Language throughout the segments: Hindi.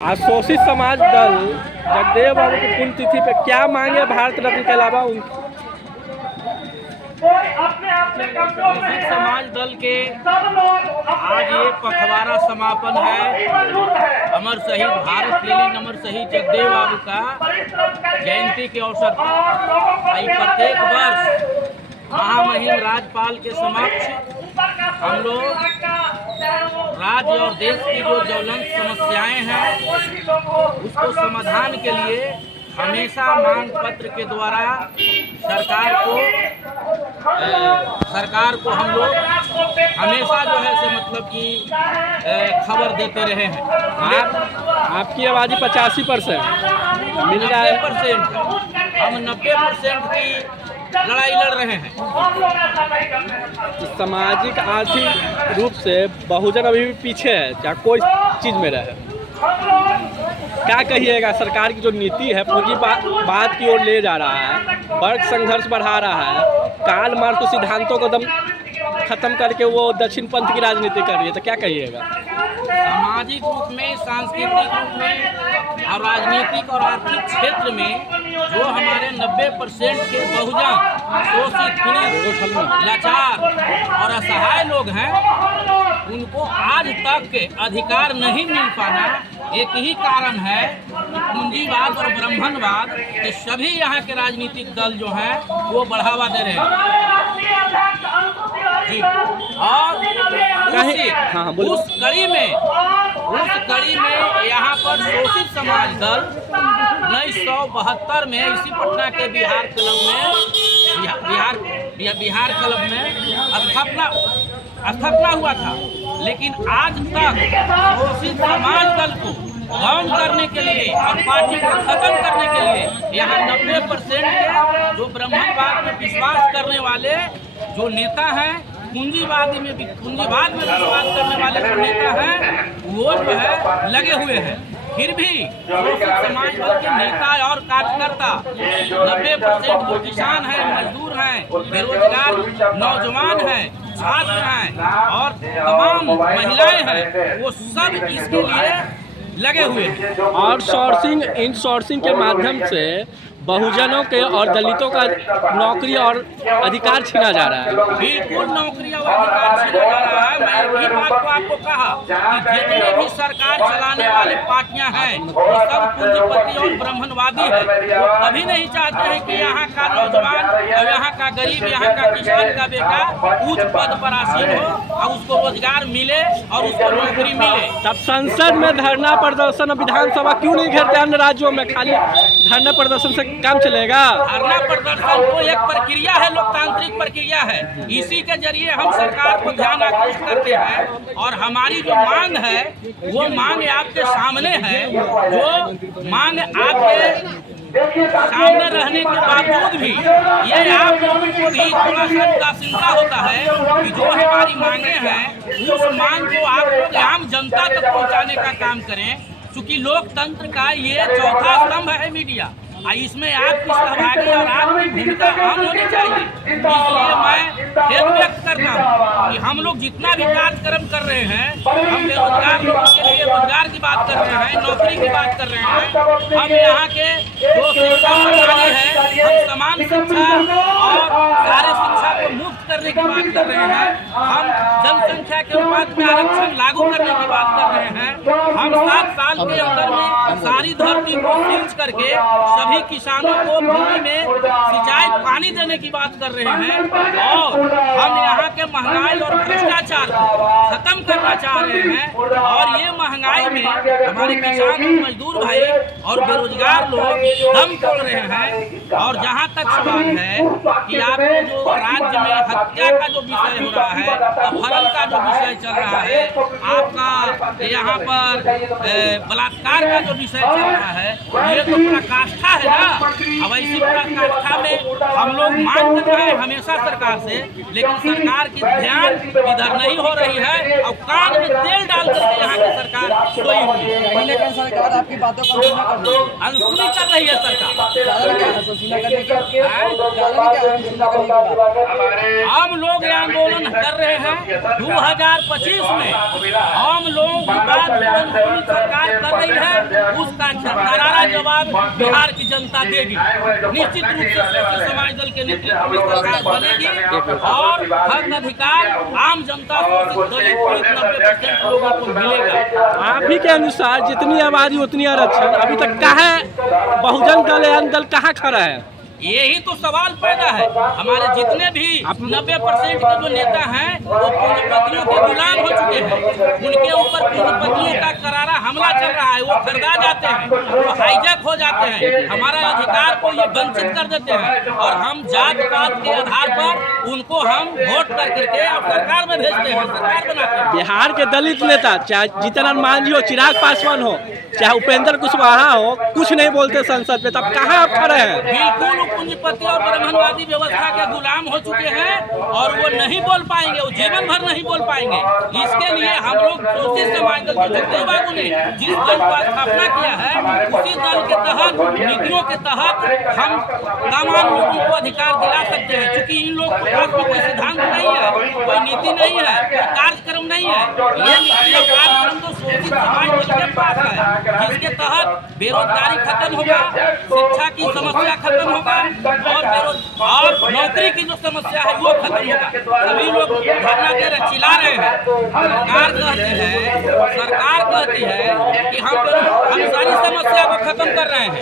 शोषित समाज दल जगदेव बाबू की पुण्यतिथि पे क्या मांगे भारत रत्न के अलावा शोषित समाज दल के आज ये पखवाड़ा समापन है। अमर शहीद भारत लेनिन अमर शहीद जगदेव बाबू का जयंती के अवसर पर प्रत्येक वर्ष महामहिम राज्यपाल के समक्ष हम लोग राज्य और देश की जो ज्वलंत समस्याएं हैं उसको समाधान के लिए हमेशा मांग पत्र के द्वारा सरकार को हम लोग हमेशा जो है से मतलब कि खबर देते रहे हैं। आपकी आबादी 85% मिल रहा है, 90% हम 90% की लड़ाई लड़ रहे हैं। सामाजिक आर्थिक रूप से बहुजन अभी भी पीछे है, चाहे कोई चीज में रहे। क्या कहिएगा, सरकार की जो नीति है पूंजीवाद की ओर ले जा रहा है, वर्ग संघर्ष बढ़ा रहा है, कार्ल मार्क्स सिद्धांतों को दम खत्म करके वो दक्षिण पंथ की राजनीति कर रही है, तो क्या कहिएगा? सामाजिक रूप में, सांस्कृतिक रूप में और राजनीतिक और आर्थिक क्षेत्र में जो हमारे 90% के बहुजन शोषित, पीड़ित, लाचार और असहाय लोग हैं उनको आज तक के अधिकार नहीं मिल पाना एक ही कारण है कि पूंजीवाद और ब्राह्मणवाद के सभी यहाँ के राजनीतिक दल जो हैं वो बढ़ावा दे रहे हैं। जी, और उस कड़ी में यहाँ पर शोषित समाज दल 1972 में इसी पटना के बिहार क्लब में स्थापना हुआ था, लेकिन आज तक शोषित समाज दल को कम करने के लिए और पार्टी को खत्म करने के लिए यहाँ 90% के जो ब्राह्मणवाद में विश्वास करने वाले जो नेता हैं, पूंजीवाद में विश्वास करने वाले जो नेता हैं वो जो है लगे हुए हैं। फिर भी शोषित समाज दल के नेता और कार्यकर्ता 90% जो किसान हैं, मजदूर हैं, बेरोजगार नौजवान हैं, छात्र हैं और तमाम महिलाएं हैं, वो सब इसके लिए लगे हुए हैं। आउटसोर्सिंग इनसोर्सिंग के माध्यम से बहुजनों के और दलितों का नौकरी और अधिकार छीना जा रहा है। बिल्कुल नौकरी और अधिकार छीना जा रहा है। मैं एक बात को आपको कहा कि जितने भी सरकार चलाने वाली पार्टियां हैं वो सब पूंजीपति और ब्राह्मणवादी है। वो कभी नहीं चाहते हैं कि यहाँ का नौजवान और यहाँ का गरीब, यहाँ का किसान का बेटा उच्च पद पर आसीन हो और उसको रोजगार मिले और उसको नौकरी मिले। तब संसद में धरना प्रदर्शन, विधानसभा क्यों नहीं घेरते अन्य राज्यों में? खाली धरना प्रदर्शन से काम चलेगा? धरना प्रदर्शन तो एक प्रक्रिया है, लोकतांत्रिक प्रक्रिया है। इसी के जरिए हम सरकार को ध्यान आकृष्ट करते हैं और हमारी जो मांग है वो मांग आपके सामने है। जो मांग आपके सामने रहने के बावजूद भी ये आप लोगों को भी थोड़ा सा उदासीनता होता है कि जो हमारी मांगे हैं उस मांग को आप लोग आम जनता तक पहुँचाने का काम करें। चूँकि लोकतंत्र का ये चौथा स्तंभ है मीडिया, इसमें आपकी सहभागी और आपकी भूमिका अहम होनी चाहिए। इसलिए मैं खेद व्यक्त करता हूँ कि हम लोग जितना भी कार्यक्रम कर रहे हैं, हम बेरोजगार लोगों के लिए रोजगार की बात कर रहे हैं, नौकरी की बात कर रहे हैं, हम यहाँ के जो शिक्षा प्रणाली है हम समान शिक्षा और सारे शिक्षा को मुफ्त करने की बात कर रहे हैं, हम जनसंख्या के अनुपात में आरक्षण लागू करने की बात कर रहे हैं, हम 7 साल के अंदर में सारी धरती को सींच करके सभी किसानों को भूमि में सिंचाई पानी देने की बात कर रहे हैं और हम यहाँ के महंगाई और भ्रष्टाचार को खत्म करना चाह रहे हैं। और ये महंगाई में हमारे किसान और मजदूर भाई और बेरोजगार लोग दम तोड़ रहे हैं। और जहाँ तक सवाल है कि आपको जो राज्य में हत्या का जो विषय हो रहा है, अपहरण का जो विषय चल रहा है, आपका यहाँ पर बलात्कार का जो विषय चल रहा है, ये तो पराकाष्ठा है ना। अब ऐसी पराकाष्ठा में हम लोग मांग कर रहे हैं हमेशा सरकार से, लेकिन सरकार की ध्यान इधर नहीं हो रही है और कान में तेल डाल करके यहाँ की सरकार सोई हुई है। लेकिन सरकार आपकी बातों को अनसुनी कर रही है सरकार। हम लोग ये आंदोलन कर रहे हैं 2025 में, हम लोग बात सरकार कर रही है उसका करारा जवाब बिहार की जनता देगी। निश्चित रूप से शोषित समाज दल के नेतृत्व में सरकार बनेगी और हक अधिकार आम जनता को, दलित पीड़ित 90% लोगों को मिलेगा। आप ही के अनुसार जितनी आबादी उतनी आरक्षण, अभी तक कहाँ बहुजन कल्याण दल कहाँ खड़ा है? यही तो सवाल पैदा है। हमारे जितने भी 90% के जो नेता हैं वो पूंजीपतियों के गुलाम हो चुके हैं। उनके ऊपर पूंजीपतियों का करारा हमला चल रहा है। वो खरीदा जाते हैं, वो हाईजैक हो जाते हैं, हमारा अधिकार को ये वंचित कर देते हैं और हम जात पात के आधार पर उनको हम वोट कर करके अब सरकार में भेजते हैं, सरकार बनाते हैं। बिहार के दलित नेता चाहे जीतन मांझी हो, चिराग पासवान हो, चाहे उपेंद्र कुशवाहा हो, कुछ नहीं बोलते संसद में, तब कहाँ आप खड़े हैं? बिल्कुल पूंजीपति और ब्राह्मणवादी व्यवस्था के गुलाम हो चुके हैं और वो नहीं बोल पाएंगे, वो जीवन भर नहीं बोल पाएंगे। इसके लिए हम लोग शोषित समाज दल जगदेव बाबू ने जिस दल का स्थापना किया है, उसी दल के तहत, नीतियों के तहत हम तमाम लोगों को अधिकार दिला सकते हैं। क्योंकि इन लोगों के पास में कोई सिद्धांत नहीं है, कोई नीति नहीं है, कोई कार्यक्रम नहीं है। ये नीति और कार्यक्रम तो शोषित समाज दल के पास है, जिसके तहत बेरोजगारी खत्म होगा, शिक्षा की समस्या खत्म होगा और नौकरी की जो समस्या है वो खत्म होगा। सभी लोग धरना दे रहे, चिल्ला रहे हैं। सरकार कहती है कि हम सारी समस्या को खत्म कर रहे हैं,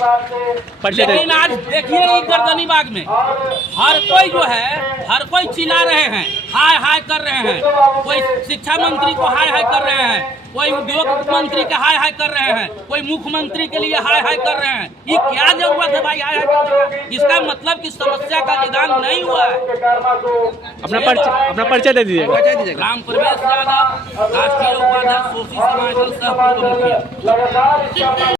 लेकिन आज देखिए ये गर्दनीबाग में हर कोई चिल्ला रहे हैं, हाय हाय कर रहे हैं। कोई शिक्षा मंत्री को हाय हाय कर रहे हैं, कोई उद्योग मंत्री के हाय हाय कर रहे हैं, कोई मुख्यमंत्री के लिए हाय हाय कर रहे हैं। ये क्या जरूरत है भाई हाय हाय करने का? इसका मतलब कि समस्या का निदान नहीं हुआ है। अपना परिचय दे दीजिए। राम प्रवेश यादव, राष्ट्रीय उपाध्यक्ष, शोषित समाज दल सह पूर्व मुखिया।